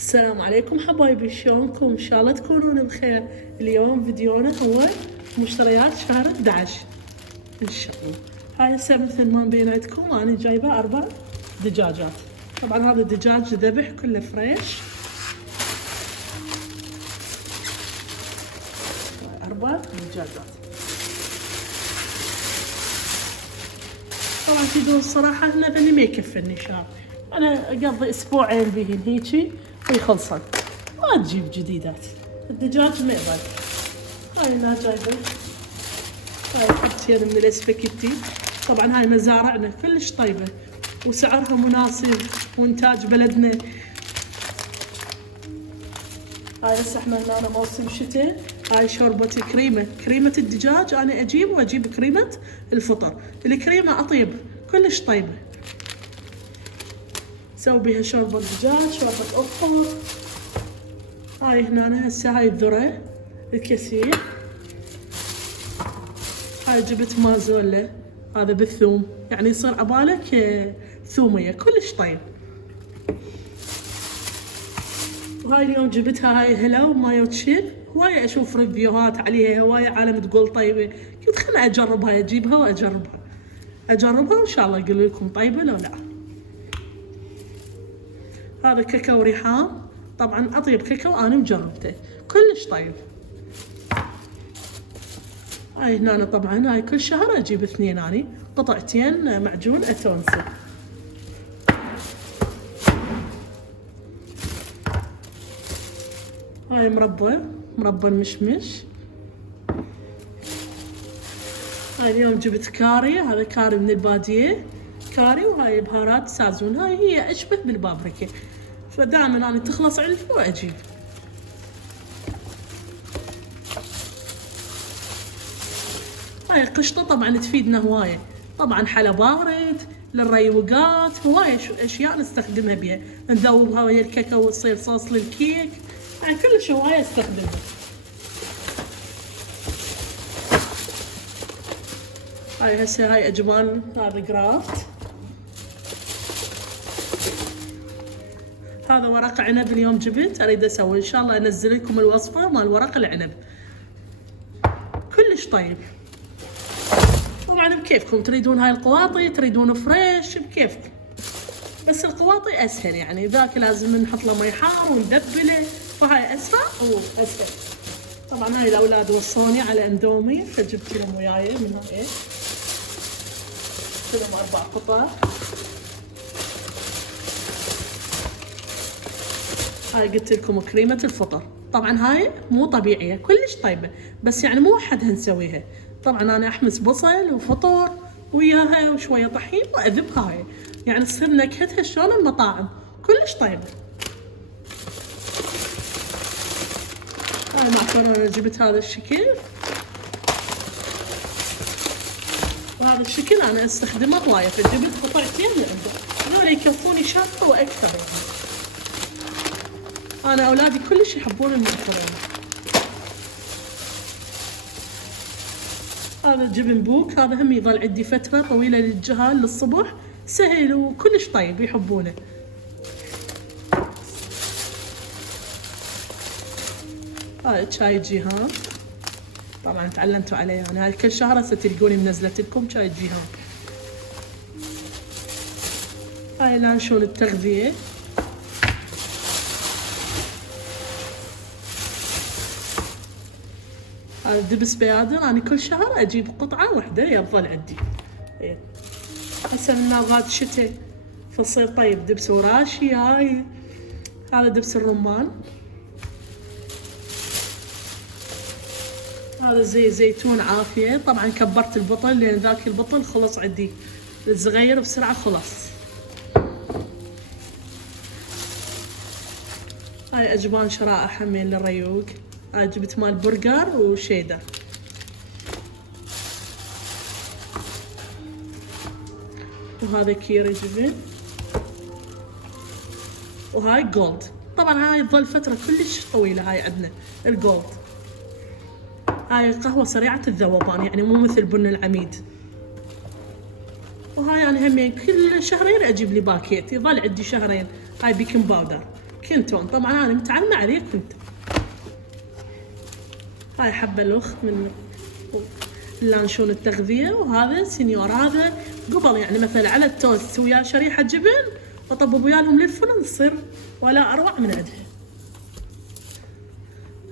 السلام عليكم حبايبي، شلونكم؟ ان شاء الله تكونون بخير. اليوم فيديونا هو مشتريات شهر 11 ان شاء الله. هاي هسه مثل ما مبين عندكم انا جايبه 4 دجاجات. طبعا هذا الدجاج ذبح كله فريش. 4 دجاجات. طبعا تدون الصراحه هنا بني ما يكفني شهر، انا اقضي اسبوعين بهن هيجي ويخلصن، ما تجيب جديدات. الدجاج ما يظل. هاي لا جايبه، هاي كرتين من الاسباجيتي. طبعا هاي مزارعنا كلش طيبه وسعرها مناسب وانتاج بلدنا. هاي هسه احنا هنا موسم شتاء. هاي شوربة كريمة الدجاج. انا اجيب واجيب كريمة الفطر. الكريمة اطيب كلش طيبة. سوي بيها شوربة دجاج، شوربة أفطر. هاي هنا هسه هاي الذرة الكثير. هاي جبت مازولا، هذا بالثوم، يعني يصير عبالك ثومية كلش طيب. وهاي اليوم جبتها هاي هلو مايو تشيب. هواية اشوف ريفيوهات عليها، هواية عالم تقول طيبة. قلت خلنا اجربها، اجيبها واجربها وان شاء الله اقول لكم طيبة لو لا. هذا كاكاو ريحان، طبعا اطيب كاكاو انا مجربته كلش طيب. هاي هنا طبعا هاي كل شهر اجيب 2 اني قطعتين معجون اتونسي. هاي مربى المشمش. هاي اليوم جبت كاري، هذا كاري من البادية كاري، وهاي بهارات سازون. هاي هي اشبه بالبابريكا، فدائما انا تخلص عندي واجيب. هاي قشطة طبعا تفيدنا هواية، طبعا حلا بارد للريوقات، هواية اشياء نستخدمها بها، نذوبها ويا الكاكاو وتصير صوص للكيك، يعني كلش هواية استخدمها. هاي هسه هاي اجبان، هذا جرافت. هذا ورق عنب اليوم جبت، اريد اسوي ان شاء الله انزل لكم الوصفة مال ورق العنب، كلش طيب. طبعا بكيفكم، تريدون هاي القواطي تريدون فريش بكيفكم، بس القواطي اسهل، يعني ذاك لازم نحط له مي حار وندبله، فهاي اسرع واسهل. طبعا هاي الاولاد وصوني على اندومي فجبت لهم وياي من هاي، لهم 4 قطع. هاي قلت لكم كريمة الفطر، طبعا هاي مو طبيعية كلش طيبة، بس يعني مو وحدها نسويها. طبعا انا احمس بصل وفطر وياها وشوية طحين واذبها، هاي يعني تصير نكهتها شلون المطاعم، كلش طيبة. هاي معكرونة جبت هذا الشكل، وهذا الشكل انا استخدمه هواية، فجبت قطعتين من عنده، هذول يكفوني شهر واكثر يعني. انا اولادي كلش يحبون المعكرونة. هذا الجبن بوك، هذا هم يظل عندي فترة طويلة للجهال للصبح، سهل وكلش طيب يحبونه. هاي شاي جيهان، طبعا تعلمتوا عليه انا، هاي كل شهر هسه تلقوني منزلت لكم شاي جيهان. هاي لانشون التغذية. هذا دبس بيادر، انا كل شهر اجيب قطعة واحدة يفضل عندي. هسه من نبات الشتاء فصير طيب، دبس وراشي. هاي هذا دبس الرمان. هذا زيتون عافية، طبعا كبرت البطل لان ذاك البطل خلص عندي الصغير بسرعة خلص. هاي اجبان شرائح همين للريوق. هاي جبت مال برجر وشيدر. وهذا كيري جبن. وهاي جولد، طبعا هاي تظل فترة كلش طويلة. هاي عندنا الجولد، هاي قهوة سريعة الذوبان، يعني مو مثل بن العميد. وهاي انا همين كل شهرين اجيب لي باكيت، يظل عندي شهرين. هاي بيكنج باودر كنتون. طبعا انا متعلمه عليه كنتون. هاي حبه الاخ من اللانشون التغذيه، وهذا سينيور. هذا قبل يعني مثلا على التوست ويا شريحه جبن وطبب وياهم للفرن تصير ولا اروع من عندها.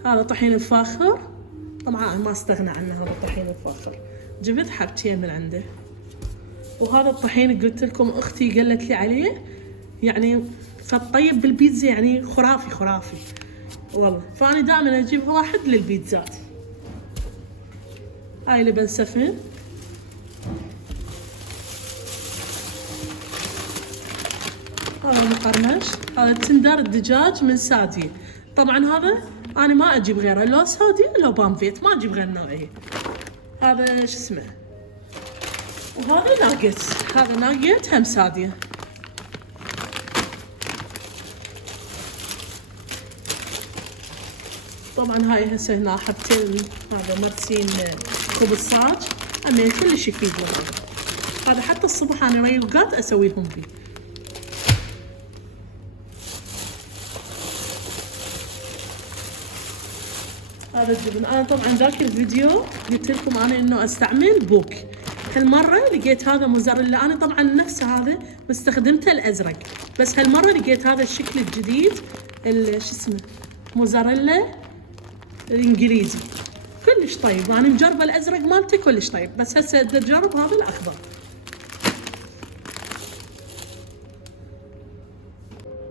هذا طحين الفاخر، طبعا ما استغنى عنه هذا الطحين الفاخر، جبت حبتين من عنده. وهذا الطحين قلت لكم اختي قالت لي عليه يعني فالطيب بالبيتزا يعني خرافي خرافي والله، فانا دائما اجيب واحد للبيتزات. هاي لبن سفن، هذا مقرمش، هذا تندر الدجاج من سادية. طبعا هذا انا ما اجيب غيره، لو سادية لو بامفيت، ما اجيب غير نوعية. هذا شو اسمه، وهذا ناجت، هذا ناجت هم سادية. طبعا هاي هسه هنا حبتين هذا مرسين خبز صاج، امين كلش يفيد والله. هذا حتى الصبح انا ريوقات اسويهم فيه. هذا الجبن، انا طبعا ذاك الفيديو قلت لكم انا انه استعمل بوك، هالمره لقيت هذا موزاريلا. انا طبعا نفس هذا واستخدمته الازرق، بس هالمره لقيت هذا الشكل الجديد شو اسمه موزاريلا الانجليزي، كلش طيب. انا مجربه الازرق مالته كلش طيب، بس هسه بدي اجرب هذا الاخضر.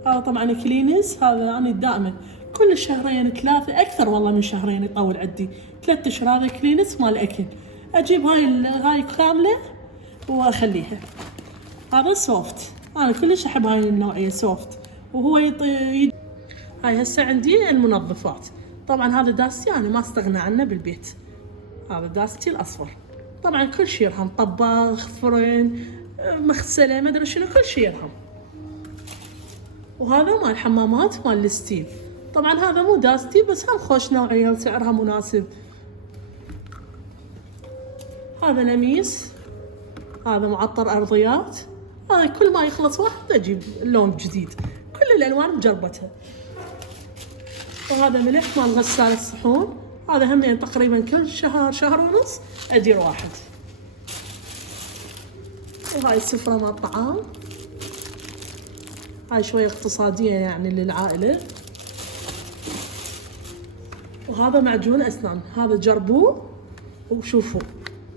هذا طبعا كلينز، هذا انا دائما كل شهرين ثلاثة أكثر والله من شهرين يطول عندي، 3 أشهر. هذا كلينس مال أكل، أجيب هاي كاملة وأخليها. هذا سوفت، أنا كلش أحب هاي النوعية سوفت، وهو هاي هسه عندي المنظفات. طبعا هذا داستي أنا ما استغنى عنه بالبيت، هذا داستي الأصفر. طبعا كل شيء يرهم، طباخ، فرن، مغسلة، ما أدري شنو، كل شيء يرهم. وهذا مال الحمامات مال الستيل. طبعا هذا مو داستي بس هم خوش نوعية وسعرها مناسب. هذا نميس، هذا معطر أرضيات. هذا كل ما يخلص واحد أجيب لون جديد، كل الألوان مجربتها. وهذا ملح مال غسالة الصحون، هذا هم يعني تقريبا كل شهر شهر ونص أدير واحد. وهاي السفرة مال الطعام، هاي شوية اقتصادية يعني للعائلة. وهذا معجون أسنان، هذا جربوه وشوفوا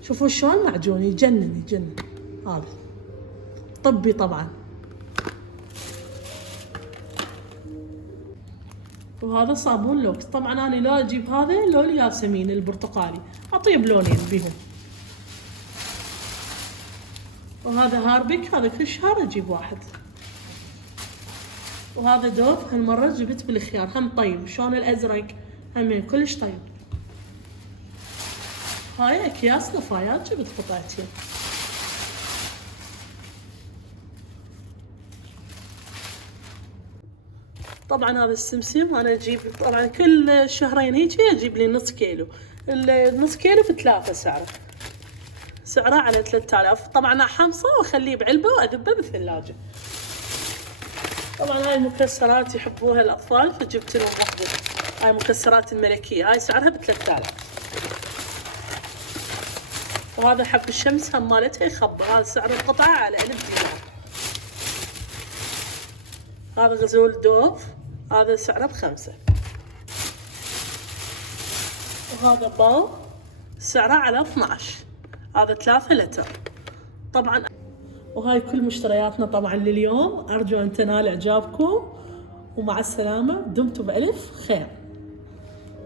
شوفوا شلون معجون، يجنن يجنن. هذا طبي طبعا. وهذا صابون لوكس، طبعا انا لو اجيب هذا لو الياسمين البرتقالي، اطيب لونين بهم. وهذا هاربيك، هذا كل شهر اجيب واحد. وهذا دوب هالمرة جبت بالخيار، هم طيب شلون الازرق همين كلش طيب. هاي اكياس نفايات جبت قطعتين. طبعا هذا السمسم انا اجيب طبعا كل شهرين هيجي اجيب لي نص كيلو، النص كيلو ب3 سعره على 3000. طبعا احمصه واخليه بعلبه واذبه بالثلاجه. طبعا هاي المكسرات يحبوها الاطفال فجبت لهم واحده، هاي مكسرات الملكيه، هاي سعرها ب3000. وهذا حب الشمس هم مالتها يخبر، هذا سعر القطعه على 1000 دينار. هذا غزول دوف، هذا سعره ب5. وهذا باو سعره على 12، هذا 3 لتر طبعا. وهاي كل مشترياتنا طبعا لليوم، أرجو أن تنال إعجابكم ومع السلامة، دمتم بألف خير.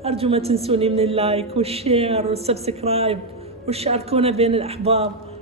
أرجو ما تنسوني من اللايك والشير والسبسكرايب وتشاركونا بين الأحباب.